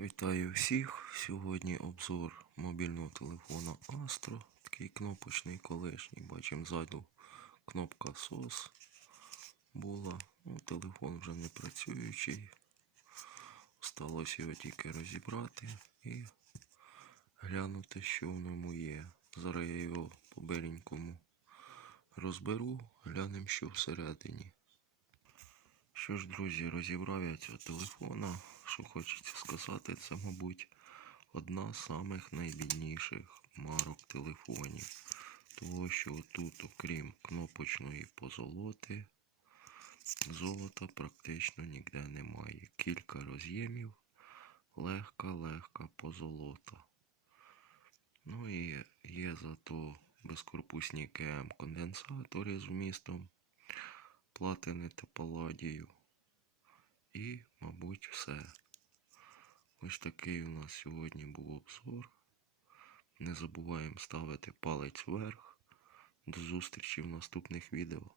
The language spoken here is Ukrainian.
Вітаю всіх! Сьогодні обзор мобільного телефона Astro. Такий кнопочний колишній. Бачимо ззаду кнопка SOS була. Ну, телефон вже не працюючий. Осталось його тільки розібрати і глянути, що в ньому є. Зараз я його по беленькому розберу, глянемо, що всередині. Що ж, друзі, розібрав я цього телефона. Що хочеться сказати, це, мабуть, одна з самих найбідніших марок телефонів. Того, що тут, окрім кнопочної позолоти, золота практично ніде немає. Кілька роз'ємів, легка-легка позолота. Ну і є зато безкорпусні КМ конденсатори з вмістом платини та паладію. І, мабуть, все. Ось такий у нас сьогодні був обзор. Не забуваємо ставити палець вверх. До зустрічі в наступних відео.